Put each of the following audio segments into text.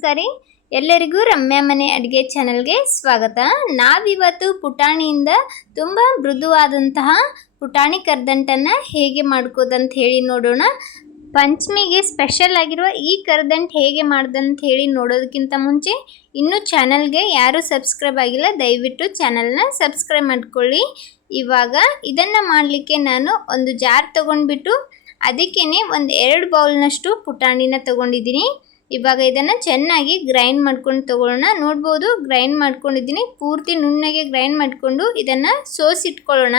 ನಮಸ್ಕಾರ ಎಲ್ಲರಿಗೂ ರಮ್ಯಾ ಮನೆ ಅಡುಗೆ ಚಾನೆಲ್ಗೆ ಸ್ವಾಗತ. ನಾವಿವತ್ತು ಪುಟಾಣಿಯಿಂದ ತುಂಬ ಮೃದುವಾದಂತಹ ಪುಟಾಣಿ ಕರ್ದಂಟನ್ನು ಹೇಗೆ ಮಾಡ್ಕೋದಂತ ಹೇಳಿ ನೋಡೋಣ. ಪಂಚಮಿಗೆ ಸ್ಪೆಷಲ್ ಆಗಿರುವ ಈ ಕರ್ದಂಟು ಹೇಗೆ ಮಾಡ್ದಂತ ಹೇಳಿ ನೋಡೋದಕ್ಕಿಂತ ಮುಂಚೆ ಇನ್ನೂ ಚಾನಲ್ಗೆ ಯಾರು ಸಬ್ಸ್ಕ್ರೈಬ್ ಆಗಿಲ್ಲ ದಯವಿಟ್ಟು ಚಾನಲ್ನ ಸಬ್ಸ್ಕ್ರೈಬ್ ಮಾಡ್ಕೊಳ್ಳಿ. ಇವಾಗ ಇದನ್ನು ಮಾಡಲಿಕ್ಕೆ ನಾನು ಒಂದು ಜಾರ್ ತೊಗೊಂಡ್ಬಿಟ್ಟು ಅದಕ್ಕೇ ಒಂದು 2 ಬೌಲ್ನಷ್ಟು ಪುಟಾಣಿನ ತೊಗೊಂಡಿದ್ದೀನಿ. ಇವಾಗ ಇದನ್ನು ಚೆನ್ನಾಗಿ ಗ್ರೈಂಡ್ ಮಾಡ್ಕೊಂಡು ತೊಗೊಳ್ಳೋಣ. ನೋಡ್ಬೋದು ಗ್ರೈಂಡ್ ಮಾಡ್ಕೊಂಡಿದ್ದೀನಿ, ಪೂರ್ತಿ ನುಣ್ಣಗೆ ಗ್ರೈಂಡ್ ಮಾಡಿಕೊಂಡು ಇದನ್ನು ಸೋಸಿಟ್ಕೊಳ್ಳೋಣ.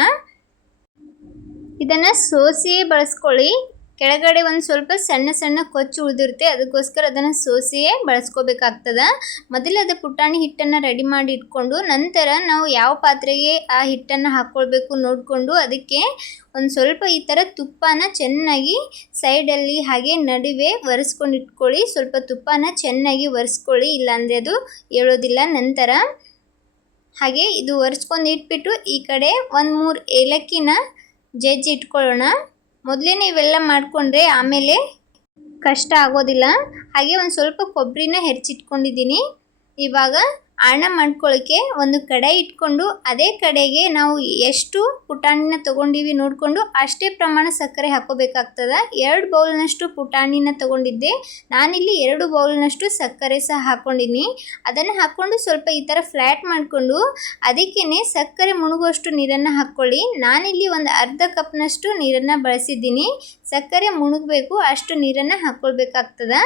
ಇದನ್ನು ಸೋಸಿಯೇ ಬಳಸ್ಕೊಳ್ಳಿ. ಕೆಳಗಡೆ ಒಂದು ಸ್ವಲ್ಪ ಸಣ್ಣ ಸಣ್ಣ ಕೊಚ್ಚು ಉಳಿದಿರುತ್ತೆ, ಅದಕ್ಕೋಸ್ಕರ ಅದನ್ನು ಸೋಸಿಯೇ ಬಳಸ್ಕೋಬೇಕಾಗ್ತದೆ. ಮೊದಲು ಅದು ಪುಟಾಣಿ ಹಿಟ್ಟನ್ನು ರೆಡಿ ಮಾಡಿ ಇಟ್ಕೊಂಡು ನಂತರ ನಾವು ಯಾವ ಪಾತ್ರೆಗೆ ಆ ಹಿಟ್ಟನ್ನು ಹಾಕ್ಕೊಳ್ಬೇಕು ನೋಡಿಕೊಂಡು ಅದಕ್ಕೆ ಒಂದು ಸ್ವಲ್ಪ ಈ ಥರ ತುಪ್ಪನ ಚೆನ್ನಾಗಿ ಸೈಡಲ್ಲಿ ಹಾಗೆ ನಡುವೆ ಒರೆಸ್ಕೊಂಡು ಇಟ್ಕೊಳ್ಳಿ. ಸ್ವಲ್ಪ ತುಪ್ಪನ ಚೆನ್ನಾಗಿ ಒರೆಸ್ಕೊಳ್ಳಿ, ಇಲ್ಲಾಂದರೆ ಅದು ಏಳೋದಿಲ್ಲ. ನಂತರ ಹಾಗೆ ಇದು ಒರೆಸ್ಕೊಂಡು ಇಟ್ಬಿಟ್ಟು ಈ ಕಡೆ 1-3 ಏಲಕ್ಕಿನ ಜಜ್ಜಿ ಇಟ್ಕೊಳ್ಳೋಣ. ಮೊದಲೇ ಇವೆಲ್ಲ ಮಾಡಿಕೊಂಡ್ರೆ ಆಮೇಲೆ ಕಷ್ಟ ಆಗೋದಿಲ್ಲ. ಹಾಗೆ ಒಂದು ಸ್ವಲ್ಪ ಕೊಬ್ಬರಿನ ಹೆಚ್ಚಿಟ್ಕೊಂಡಿದ್ದೀನಿ. ಇವಾಗ ಆಣ ಮಾಡ್ಕೊಳ್ಳೋಕ್ಕೆ ಒಂದು ಕಡಾಯಿ ಇಟ್ಕೊಂಡು ಅದೇ ಕಡೆಗೆ ನಾವು ಎಷ್ಟು ಪುಟಾಣಿನ ತೊಗೊಂಡಿವಿ ನೋಡಿಕೊಂಡು ಅಷ್ಟೇ ಪ್ರಮಾಣ ಸಕ್ಕರೆ ಹಾಕೋಬೇಕಾಗ್ತದೆ. 2 ಬೌಲ್ನಷ್ಟು ಪುಟಾಣಿನ ತೊಗೊಂಡಿದ್ದೆ, ನಾನಿಲ್ಲಿ 2 ಬೌಲ್ನಷ್ಟು ಸಕ್ಕರೆ ಸಹ ಹಾಕ್ಕೊಂಡಿನಿ. ಅದನ್ನು ಹಾಕ್ಕೊಂಡು ಸ್ವಲ್ಪ ಈ ಥರ ಫ್ಲ್ಯಾಟ್ ಮಾಡಿಕೊಂಡು ಅದಕ್ಕೇ ಸಕ್ಕರೆ ಮುಳುಗುವಷ್ಟು ನೀರನ್ನು ಹಾಕ್ಕೊಳ್ಳಿ. ನಾನಿಲ್ಲಿ ಒಂದು ಅರ್ಧ ಕಪ್ನಷ್ಟು ನೀರನ್ನು ಬಳಸಿದ್ದೀನಿ. ಸಕ್ಕರೆ ಮುಳುಗಬೇಕು ಅಷ್ಟು ನೀರನ್ನು ಹಾಕ್ಕೊಳ್ಬೇಕಾಗ್ತದೆ.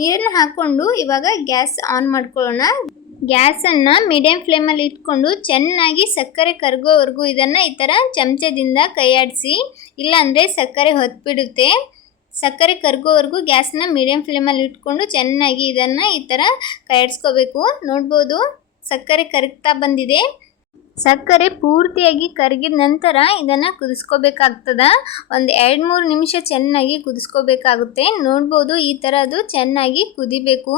ನೀರನ್ನು ಹಾಕ್ಕೊಂಡು ಇವಾಗ ಗ್ಯಾಸ್ ಆನ್ ಮಾಡ್ಕೊಳ್ಳೋಣ. ಗ್ಯಾಸನ್ನು ಮೀಡಿಯಮ್ ಫ್ಲೇಮಲ್ಲಿ ಇಟ್ಕೊಂಡು ಚೆನ್ನಾಗಿ ಸಕ್ಕರೆ ಕರಗೋವರೆಗೂ ಇದನ್ನು ಈ ಥರ ಚಮಚದಿಂದ ಕೈಯಾಡಿಸಿ, ಇಲ್ಲಾಂದರೆ ಸಕ್ಕರೆ ಹೊತ್ಬಿಡುತ್ತೆ. ಸಕ್ಕರೆ ಕರಗೋವರೆಗೂ ಗ್ಯಾಸನ್ನ ಮೀಡಿಯಮ್ ಫ್ಲೇಮಲ್ಲಿ ಇಟ್ಕೊಂಡು ಚೆನ್ನಾಗಿ ಇದನ್ನು ಈ ಥರ ಕೈಯಾಡಿಸ್ಕೋಬೇಕು. ನೋಡ್ಬೋದು ಸಕ್ಕರೆ ಕರಗ್ತಾ ಬಂದಿದೆ. ಸಕ್ಕರೆ ಪೂರ್ತಿಯಾಗಿ ಕರಗಿದ ನಂತರ ಇದನ್ನು ಕುದಿಸ್ಕೋಬೇಕಾಗ್ತದೆ. ಒಂದು 2-3 ನಿಮಿಷ ಚೆನ್ನಾಗಿ ಕುದಿಸ್ಕೋಬೇಕಾಗುತ್ತೆ. ನೋಡ್ಬೋದು ಈ ಥರ ಅದು ಚೆನ್ನಾಗಿ ಕುದಿಬೇಕು.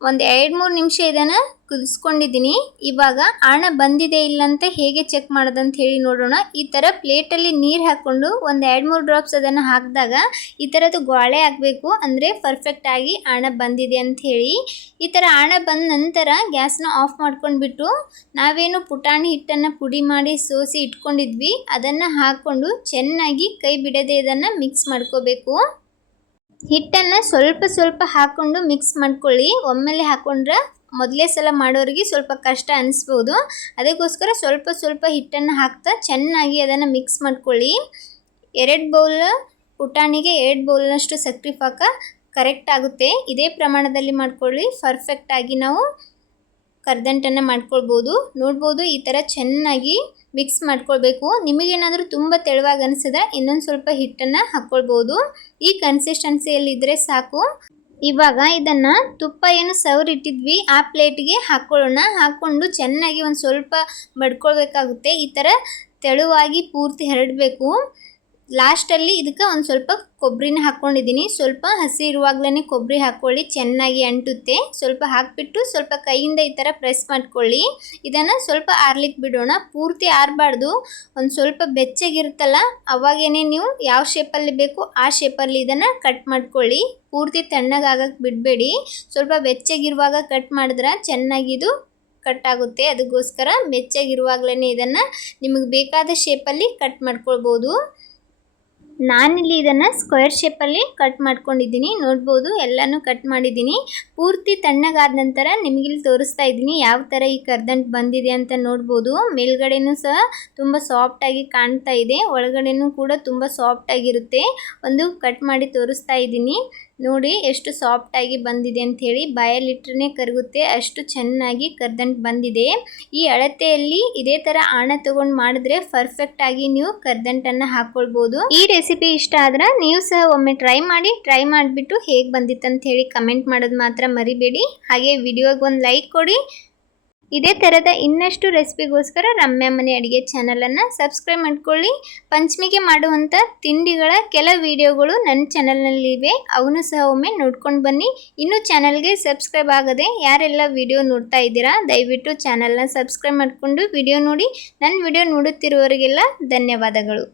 ಒಂದು 2-3 ನಿಮಿಷ ಇದನ್ನು ಕುದಿಸ್ಕೊಂಡಿದ್ದೀನಿ. ಇವಾಗ ಆಣ ಬಂದಿದೆ ಇಲ್ಲ ಅಂತ ಹೇಗೆ ಚೆಕ್ ಮಾಡೋದಂತ ಹೇಳಿ ನೋಡೋಣ. ಈ ಥರ ಪ್ಲೇಟಲ್ಲಿ ನೀರು ಹಾಕ್ಕೊಂಡು ಒಂದು 2-3 ಡ್ರಾಪ್ಸ್ ಅದನ್ನು ಹಾಕಿದಾಗ ಈ ಥರದ್ದು ಗೋಳೆ ಆಗಬೇಕು, ಅಂದರೆ ಪರ್ಫೆಕ್ಟಾಗಿ ಆಣ ಬಂದಿದೆ ಅಂತ ಹೇಳಿ. ಈ ಥರ ಆಣ ಬಂದ ನಂತರ ಗ್ಯಾಸ್ನ ಆಫ್ ಮಾಡ್ಕೊಂಡ್ಬಿಟ್ಟು ನಾವೇನು ಪುಟಾಣಿ ಹಿಟ್ಟನ್ನು ಪುಡಿ ಮಾಡಿ ಸೋಸಿ ಇಟ್ಕೊಂಡಿದ್ವಿ ಅದನ್ನು ಹಾಕ್ಕೊಂಡು ಚೆನ್ನಾಗಿ ಕೈ ಬಿಡದೆ ಇದನ್ನು ಮಿಕ್ಸ್ ಮಾಡ್ಕೋಬೇಕು. ಹಿಟ್ಟನ್ನು ಸ್ವಲ್ಪ ಸ್ವಲ್ಪ ಹಾಕ್ಕೊಂಡು ಮಿಕ್ಸ್ ಮಾಡ್ಕೊಳ್ಳಿ. ಒಮ್ಮೆಲೆ ಹಾಕ್ಕೊಂಡ್ರೆ ಮೊದಲೇ ಸಲ ಮಾಡೋರಿಗೆ ಸ್ವಲ್ಪ ಕಷ್ಟ ಅನಿಸ್ಬೋದು, ಅದಕ್ಕೋಸ್ಕರ ಸ್ವಲ್ಪ ಸ್ವಲ್ಪ ಹಿಟ್ಟನ್ನು ಹಾಕ್ತಾ ಚೆನ್ನಾಗಿ ಅದನ್ನು ಮಿಕ್ಸ್ ಮಾಡ್ಕೊಳ್ಳಿ. 2 ಬೌಲ್ ಪುಟಾಣಿಗೆ 2 ಬೌಲ್ನಷ್ಟು ಸಕ್ಕರೆ ಪಾಕ ಕರೆಕ್ಟ್ ಆಗುತ್ತೆ. ಇದೇ ಪ್ರಮಾಣದಲ್ಲಿ ಮಾಡ್ಕೊಳ್ಳಿ, ಪರ್ಫೆಕ್ಟಾಗಿ ನಾವು ಕರ್ದಂಟನ್ನು ಮಾಡ್ಕೊಳ್ಬೋದು. ನೋಡ್ಬೋದು ಈ ಥರ ಚೆನ್ನಾಗಿ ಮಿಕ್ಸ್ ಮಾಡ್ಕೊಳ್ಬೇಕು. ನಿಮಗೇನಾದರೂ ತುಂಬ ತೆಳುವಾಗಿ ಅನಿಸಿದ್ರೆ ಇನ್ನೊಂದು ಸ್ವಲ್ಪ ಹಿಟ್ಟನ್ನು ಹಾಕ್ಕೊಳ್ಬೋದು. ಈ ಕನ್ಸಿಸ್ಟೆನ್ಸಿಯಲ್ಲಿದ್ದರೆ ಸಾಕು. ಇವಾಗ ಇದನ್ನು ತುಪ್ಪ ಏನು ಸವರಿಟ್ಟಿದ್ವಿ ಆ ಪ್ಲೇಟ್ಗೆ ಹಾಕ್ಕೊಳ್ಳೋಣ. ಹಾಕ್ಕೊಂಡು ಚೆನ್ನಾಗಿ ಒಂದು ಸ್ವಲ್ಪ ಬಡ್ಕೊಳ್ಬೇಕಾಗುತ್ತೆ. ಈ ಥರ ತೆಳುವಾಗಿ ಪೂರ್ತಿ ಹರಡಬೇಕು. ಲಾಸ್ಟಲ್ಲಿ ಇದಕ್ಕೆ ಒಂದು ಸ್ವಲ್ಪ ಕೊಬ್ಬರಿನ ಹಾಕ್ಕೊಂಡಿದ್ದೀನಿ. ಸ್ವಲ್ಪ ಹಸಿ ಇರುವಾಗಲೇ ಕೊಬ್ಬರಿ ಹಾಕ್ಕೊಳ್ಳಿ, ಚೆನ್ನಾಗಿ ಅಂಟುತ್ತೆ. ಸ್ವಲ್ಪ ಹಾಕಿಬಿಟ್ಟು ಸ್ವಲ್ಪ ಕೈಯಿಂದ ಈ ಥರ ಪ್ರೆಸ್ ಮಾಡ್ಕೊಳ್ಳಿ. ಇದನ್ನು ಸ್ವಲ್ಪ ಆರ್ಲಿಕ್ಕೆ ಬಿಡೋಣ, ಪೂರ್ತಿ ಆರಬಾರ್ದು. ಒಂದು ಸ್ವಲ್ಪ ಬೆಚ್ಚಗಿರುತ್ತಲ್ಲ ಅವಾಗೇನೆ ನೀವು ಯಾವ ಶೇಪಲ್ಲಿ ಬೇಕು ಆ ಶೇಪಲ್ಲಿ ಇದನ್ನು ಕಟ್ ಮಾಡ್ಕೊಳ್ಳಿ. ಪೂರ್ತಿ ತಣ್ಣಗಾಗಕ್ಕೆ ಬಿಡಬೇಡಿ. ಸ್ವಲ್ಪ ಬೆಚ್ಚಗಿರುವಾಗ ಕಟ್ ಮಾಡಿದ್ರೆ ಚೆನ್ನಾಗಿದು ಕಟ್ ಆಗುತ್ತೆ. ಅದಕ್ಕೋಸ್ಕರ ಬೆಚ್ಚಗಿರುವಾಗಲೇ ಇದನ್ನು ನಿಮಗೆ ಬೇಕಾದ ಶೇಪಲ್ಲಿ ಕಟ್ ಮಾಡ್ಕೊಳ್ಬೋದು. ನಾನಿಲ್ಲಿ ಇದನ್ನು ಸ್ಕ್ವೇರ್ ಶೇಪಲ್ಲಿ ಕಟ್ ಮಾಡ್ಕೊಂಡಿದ್ದೀನಿ. ನೋಡ್ಬೋದು ಎಲ್ಲನೂ ಕಟ್ ಮಾಡಿದ್ದೀನಿ. ಪೂರ್ತಿ ತಣ್ಣಗಾದ ನಂತರ ನಿಮಗಿಲ್ಲಿ ತೋರಿಸ್ತಾ ಇದ್ದೀನಿ ಯಾವ ಥರ ಈ ಕರ್ದಂಟು ಬಂದಿದೆ ಅಂತ. ನೋಡ್ಬೋದು ಮೇಲ್ಗಡೆನೂ ಸಹ ತುಂಬ ಸಾಫ್ಟಾಗಿ ಕಾಣ್ತಾ ಇದೆ, ಒಳಗಡೆನೂ ಕೂಡ ತುಂಬ ಸಾಫ್ಟಾಗಿರುತ್ತೆ. ಒಂದು ಕಟ್ ಮಾಡಿ ತೋರಿಸ್ತಾ ಇದ್ದೀನಿ, ನೋಡಿ ಎಷ್ಟು ಸಾಫ್ಟಾಗಿ ಬಂದಿದೆ ಅಂಥೇಳಿ. ಬಾಯಲ್ಲಿಟ್ಟರೆ ಕರಗುತ್ತೆ ಅಷ್ಟು ಚೆನ್ನಾಗಿ ಕರ್ದಂಟು ಬಂದಿದೆ. ಈ ಅಳತೆಯಲ್ಲಿ ಇದೇ ಥರ ಆಣ ತೊಗೊಂಡು ಮಾಡಿದ್ರೆ ಪರ್ಫೆಕ್ಟಾಗಿ ನೀವು ಕರ್ದಂಟನ್ನು ಹಾಕ್ಕೊಳ್ಬೋದು. ಈ ರೆಸಿಪಿ ಇಷ್ಟ ಆದ್ರೆ ನೀವು ಸಹ ಒಮ್ಮೆ ಟ್ರೈ ಮಾಡಿಬಿಟ್ಟು ಹೇಗೆ ಬಂದಿತ್ತು ಅಂತ ಹೇಳಿ ಕಮೆಂಟ್ ಮಾಡೋದು ಮಾತ್ರ ಮರಿಬೇಡಿ. ಹಾಗೆ ವಿಡಿಯೋಗೆ ಒಂದು ಲೈಕ್ ಕೊಡಿ. ಇದೇ ಥರದ ಇನ್ನಷ್ಟು ರೆಸಿಪಿಗೋಸ್ಕರ ರಮ್ಯಾ ಮನೆ ಅಡುಗೆ ಚಾನಲನ್ನು ಸಬ್ಸ್ಕ್ರೈಬ್ ಮಾಡ್ಕೊಳ್ಳಿ. ಪಂಚಮಿಗೆ ಮಾಡುವಂಥ ತಿಂಡಿಗಳ ಕೆಲ ವಿಡಿಯೋಗಳು ನನ್ನ ಚಾನಲ್ನಲ್ಲಿವೆ, ಅವನು ಸಹ ಒಮ್ಮೆ ನೋಡ್ಕೊಂಡು ಬನ್ನಿ. ಇನ್ನೂ ಚಾನಲ್ಗೆ ಸಬ್ಸ್ಕ್ರೈಬ್ ಆಗದೆ ಯಾರೆಲ್ಲ ವಿಡಿಯೋ ನೋಡ್ತಾ ಇದ್ದೀರಾ ದಯವಿಟ್ಟು ಚಾನಲ್ನ ಸಬ್ಸ್ಕ್ರೈಬ್ ಮಾಡಿಕೊಂಡು ವಿಡಿಯೋ ನೋಡಿ. ನನ್ನ ವಿಡಿಯೋ ನೋಡುತ್ತಿರುವವರಿಗೆಲ್ಲ ಧನ್ಯವಾದಗಳು.